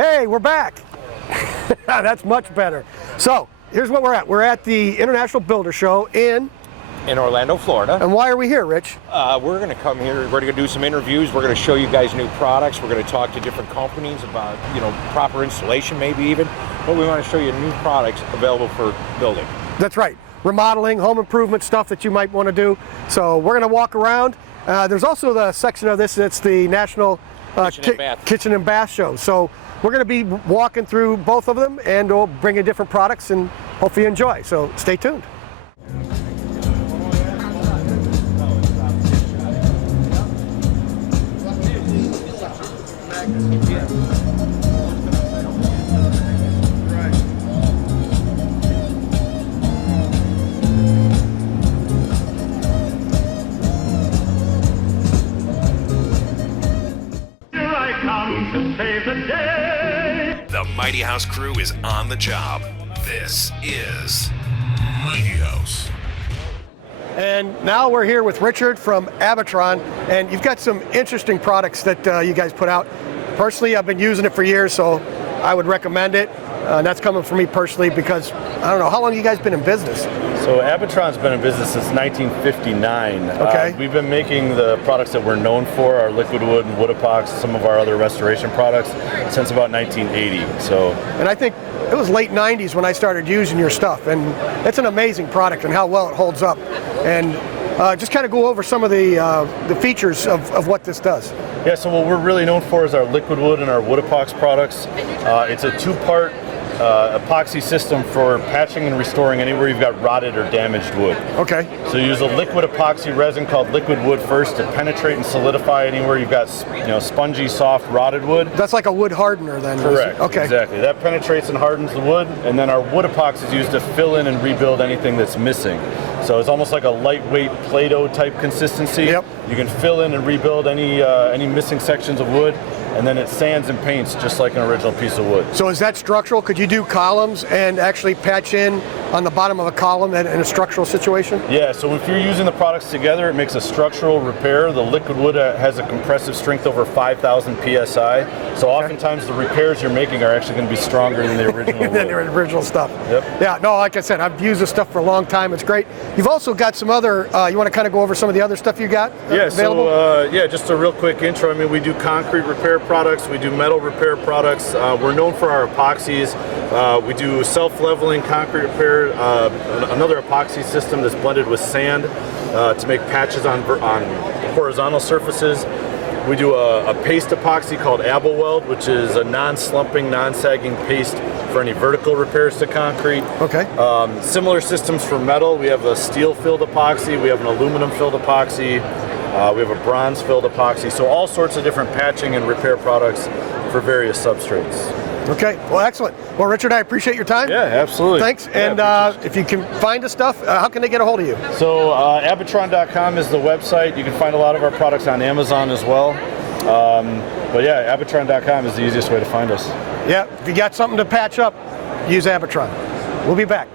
Hey, we're back. That's much better. So, here's what we're at. We're at the International Builder Show in Orlando, Florida. And why are we here, Rich? We're going to come here, we're going to do some interviews, we're going to show you guys new products, we're going to talk to different companies about, proper installation maybe even, but we want to show you new products available for building. That's right. Remodeling, home improvement stuff that you might want to do. So we're going to walk around. There's also the section of this that's the National Kitchen and Bath Show. So we're going to be walking through both of them, and we'll bring in different products and hopefully you enjoy. So stay tuned. To save the day. The Mighty House crew is on the job. This is Mighty House. And now we're here with Richard from Abatron, and you've got some interesting products that you guys put out. Personally, I've been using it for years, so I would recommend it. That's coming from me personally because, I don't know, how long have you guys been in business? So Abatron's been in business since 1959. Okay. We've been making the products that we're known for, our liquid wood and WoodEpox, some of our other restoration products, since about 1980. And I think it was late 90s when I started using your stuff, and it's an amazing product and how well it holds up. And just kind of go over some of the features of what this does. Yeah, so what we're really known for is our liquid wood and our WoodEpox products. It's a two-part epoxy system for patching and restoring anywhere you've got rotted or damaged wood. Okay. So you use a liquid epoxy resin called liquid wood first to penetrate and solidify anywhere you've got spongy, soft, rotted wood. That's like a wood hardener then? Correct. Okay. Exactly. That penetrates and hardens the wood, and then our WoodEpox is used to fill in and rebuild anything that's missing. So it's almost like a lightweight Play-Doh type consistency. Yep. You can fill in and rebuild any missing sections of wood, and then it sands and paints just like an original piece of wood. So is that structural? Could you do columns and actually patch in on the bottom of a column in a structural situation? Yeah, so if you're using the products together, it makes a structural repair. The liquid wood has a compressive strength over 5,000 PSI. So oftentimes the repairs you're making are actually going to be stronger than the original wood. Than the original stuff. Yep. Yeah, no, like I said, I've used this stuff for a long time. It's great. You've also got some other, you want to kind of go over some of the other stuff you got available? So just a real quick intro. I mean, we do concrete repair products, we do metal repair products. We're known for our epoxies. We do self-leveling concrete repair, another epoxy system that's blended with sand to make patches on horizontal surfaces. We do a paste epoxy called Abatron, which is a non-slumping, non-sagging paste for any vertical repairs to concrete. Okay. Similar systems for metal. We have a steel-filled epoxy, we have an aluminum-filled epoxy, we have a bronze-filled epoxy. So all sorts of different patching and repair products for various substrates. Okay, well, excellent. Well, Richard, I appreciate your time. Yeah, absolutely. Thanks. And if you can find the stuff, how can they get a hold of you? So Abatron.com is the website. You can find a lot of our products on Amazon as well. But yeah, Abatron.com is the easiest way to find us. Yeah, if you got something to patch up, use Abatron. We'll be back.